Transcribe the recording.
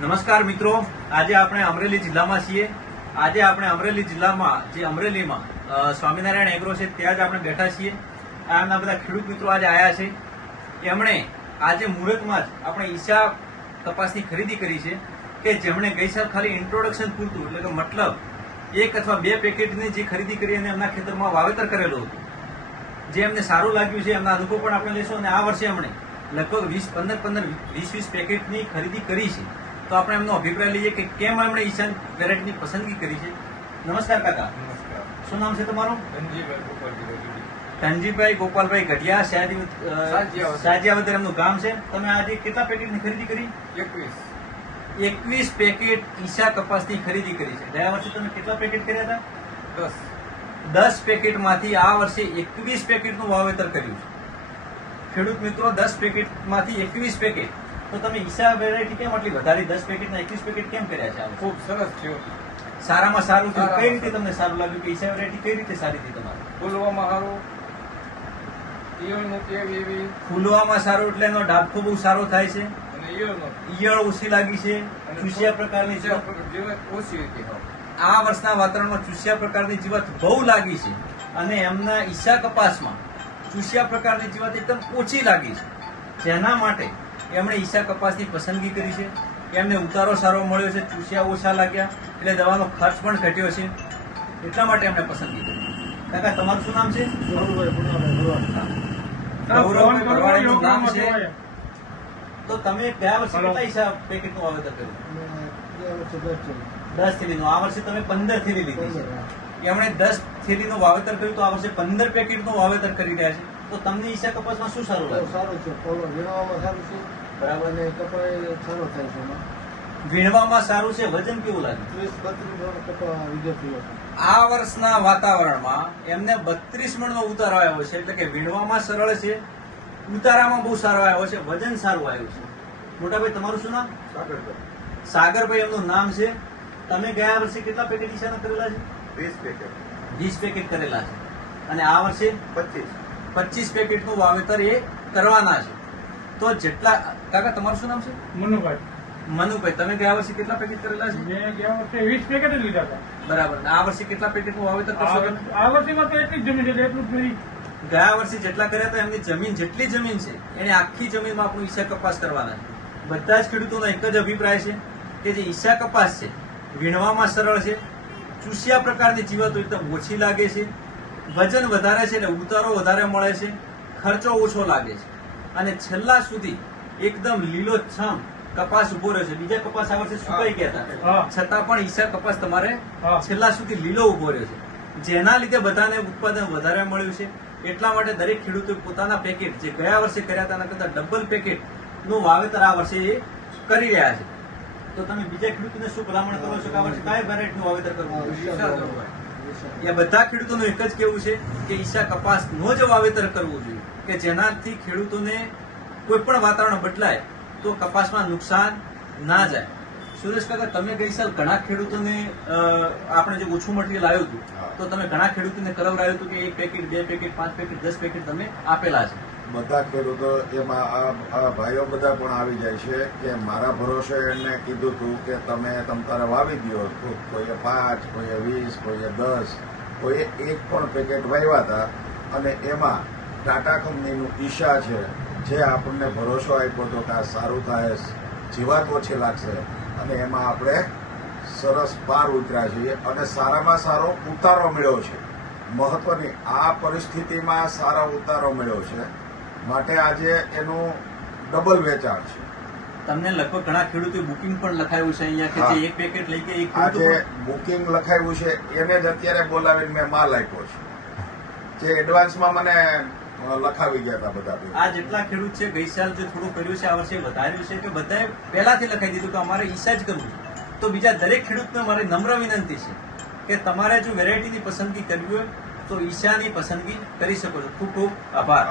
નમસ્કાર મિત્રો, આજે આપણે અમરેલી જિલ્લામાં છીએ. આજે આપણે અમરેલી જિલ્લામાં જે અમરેલીમાં સ્વામિનારાયણ એગ્રો છે ત્યાં જ આપણે બેઠા છીએ. આમના બધા ખેડૂત મિત્રો આજે આવ્યા છે. એમણે આજે મુહૂર્તમાં જ આપણે ઈશા કપાસની ખરીદી કરી છે કે જેમણે ગઈ સાલ ખાલી ઇન્ટ્રોડક્શન પૂરતું એટલે કે મતલબ 1 અથવા 2 પેકેટની જે ખરીદી કરી અને એમના ખેતરમાં વાવેતર કરેલું હતું, જે એમને સારું લાગ્યું છે. એમના અનુભવ પણ આપણે લઈશું અને આ વર્ષે એમણે લગભગ 20 પેકેટની ખરીદી કરી છે. તો આપણે એમનો અભિપ્રાય લઈએ કે કેમ એમણે ઈશાન વેરાયટીની પસંદગી કરી છે. નમસ્કાર કાકા. નમસ્કાર. શું નામ છે તમારું? ધનજીભાઈ ગોપાલભાઈ ધનજીભાઈ ગઢિયા, સાજિયાવદર એમનું ગામ છે. તમે આજે કેટલા પેકેટની ખરીદી કરી? 21 પેકેટ ઈશા કપાસની ખરીદી કરી છે. ગયા વર્ષે તમે કેટલા પેકેટ કર્યા હતા? 10 પેકેટમાંથી આ વર્ષે 21 પેકેટનું વાવેતર કર્યું છે. ખેડૂત મિત્રો, 10 પેકેટમાંથી 21 પેકેટ. તો તમે ઈશા વેરાયટી કેમ આટલી વધારી 10 પેકેટના 21 પેકેટ કેમ કર્યા છે? ખૂબ સરસ થયો. સારામાં સારું થયું. કઈ રીતે તમને સારું લાગ્યું કે ઈશા વેરાયટી કઈ રીતે સારી હતી તમારે? ફૂલવામાં સારું, ઈયળનું તેલ એવી, ફૂલવામાં સારું એટલે એનો ડાબખો બહુ સારો થાય છે. અને ઈયળનો ઈયળ ઓછી લાગી છે. ચૂસ્યા પ્રકારની જીવાત ઓછી હતી. આ વર્ષના વાતાવરણમાં ચૂસ્યા પ્રકારની જીવાત બહુ લાગી છે અને એમના ઈશા કપાસમાં ચૂસ્યા પ્રકારની જીવાત એકદમ ઓછી લાગી છે. જેના માટે એમણે ઈશા કપાસની પસંદગી કરી છે. એમને ઉતારો સારો મળ્યો છે, ચૂસ્યા ઓછા લાગ્યા, એટલે દવાનો ખર્ચ પણ ઘટ્યો છે. એટલા માટે એમણે પસંદગી કરી. કાકા, તમારું શું નામ છે? ગૌરવભાઈ ભરવાડીનું નામ છે. તો તમે ગયા વર્ષે કેટલા ઈશા પેકેટનું વાવેતર કર્યું? 10 થેલીનું. આ વર્ષે તમે 15 થેલી લીધી છે. એમણે 10 થેલીનું વાવેતર કર્યું, તો આ વર્ષે 15 પેકેટનું વાવેતર કરી રહ્યા છે. તો તમને ઈશા કપાસમાં શું સારું લાગે? સારું છે, વીણવામાં સારું છે, બરાબર. અને કપાઈ સારો થાય છે એમાં. વીણવામાં સારું છે. વજન કેવું લાગે? 30-32 કપા વીઘે થયો છે. આ વર્ષના વાતાવરણમાં એમને 32 મણનો ઉતારો આવ્યો છે, એટલે કે વીણવામાં સરળ છે, ઉતારામાં બહુ સારો આવ્યો છે, વજન સારું આવ્યું છે. મોટાભાઈ, તમારું શું નામ? સાગરભાઈ એમનું નામ છે. તમે ગયા વર્ષે કેટલા પેકેટ ઈશાના કરેલા છે? 20 પેકેટ કરેલા છે. અને આ વર્ષે 25 પેકેટનું વાવેતર એ કરવાના છે. તો જેટલા કાકા, તમારું શું નામ છે? મનુભાઈ. મનુભાઈ, તમે ગયા વર્ષે કેટલા પેકેટ કરેલા છે? મેં ગયા વર્ષે 20 પેકેટ જ લીધા હતા. બરાબર. આ વર્ષે કેટલા પેકેટનું વાવેતર કરશો? આ વર્ષેમાં તો એટલી જ જમીન છે એટલું જ નહીં. ગયા વર્ષે જેટલા કર્યા હતા એમની જમીન જેટલી જમીન છે એને આખી જમીનમાં આપણું ઈશા કપાસ કરવાના છે. બધા જ ખેડૂતોનો એક જ અભિપ્રાય છે કે જે ઈશા કપાસ છે વીણવામાં સરળ છે, ચૂસ્યા પ્રકારની જીવાતો એકદમ ઓછી લાગે છે, વજન વધારે છે એટલે ઉતારો વધારે મળે છે, ખર્ચો ઓછો લાગે છે અને છેલ્લા સુધી એકદમ લીલોછમ કપાસ ઉભો રહ્યો છે. બીજા કપાસ આ વર્ષે સુકાઈ ગયા હતા, છતાં પણ ઈશા કપાસ તમારે છેલ્લા સુધી લીલો ઉભો રહ્યો છે, જેના લીધે બધાને ઉત્પાદન વધારે મળ્યું છે. એટલા માટે દરેક ખેડૂતો પોતાના પેકેટ જે ગયા વર્ષે કર્યા હતા એના કરતા ડબલ પેકેટ નું વાવેતર આ વર્ષે એ કરી રહ્યા છે. તો તમે બીજા ખેડૂતોને શું ભલામણ કરો છો કે આ વર્ષે કયા વેરાયટીનું વાવેતર કરવું? એ બધા ખેડૂતોનું એક જ કેવું છે કે ઈશા કપાસનું જ વાવેતર કરવું જોઈએ, કે જેનાથી ખેડૂતોને કોઈ પણ વાતાવરણ બદલાય તો કપાસમાં નુકસાન ના જાય. સુરેશ કાકા, તમે ગઈ સાલ ઘણા ખેડૂતોને આપણે જે ઓછું મટીરિયલ આવ્યું હતું તો તમે ઘણા ખેડૂતોને કરાવરાયું હતું કે 1 પેકેટ 2 પેકેટ 5 પેકેટ 10 પેકેટ તમે આપેલા છે. બધા ખેડૂતો એમાં આ ભાઈઓ બધા પણ આવી જાય છે કે મારા ભરોસે એમને કીધું હતું કે તમે તારે વાવી દો. કોઈએ 5, કોઈએ 20, કોઈએ 10, કોઈએ 1 પણ પેકેટ વાવ્યા હતા. અને એમાં ટાટા કંપનીનું ઈશા છે, જે આપણને ભરોસો આપ્યો હતો કે આ સારું થાય, જીવાત ઓછી લાગશે, અને એમાં આપણે સરસ પાર ઉતર્યા છીએ અને સારામાં સારો ઉતારો મળ્યો છે. મહત્વની આ પરિસ્થિતિમાં સારો ઉતારો મળ્યો છે, માટે આજે એનું ડબલ વેચાણ છે. તમને લગભગ ઘણા ખેડૂતોએ બુકિંગ પણ લખાયું છે અહીંયા કે જે 1 પેકેટ લઈ કે આજે બુકિંગ લખાયું છે એને જ અત્યારે બોલાવીને મેં માલ આપ્યો છે, જે એડવાન્સમાં મને લખાવી ગયા હતા બધા. આ જેટલા ખેડૂત છે ગઈ સાલ જે થોડું કર્યું છે આ વર્ષે વધાર્યું છે કે બધાએ પહેલાથી લખાઈ દીધું કે અમારે ઈશા જ કરવું છે. તો બીજા દરેક ખેડૂતને મારી નમ્ર વિનંતી છે કે તમારે જો વેરાયટીની પસંદગી કરવી હોય તો ઈશાની પસંદગી કરી શકો છો. ખૂબ ખૂબ આભાર.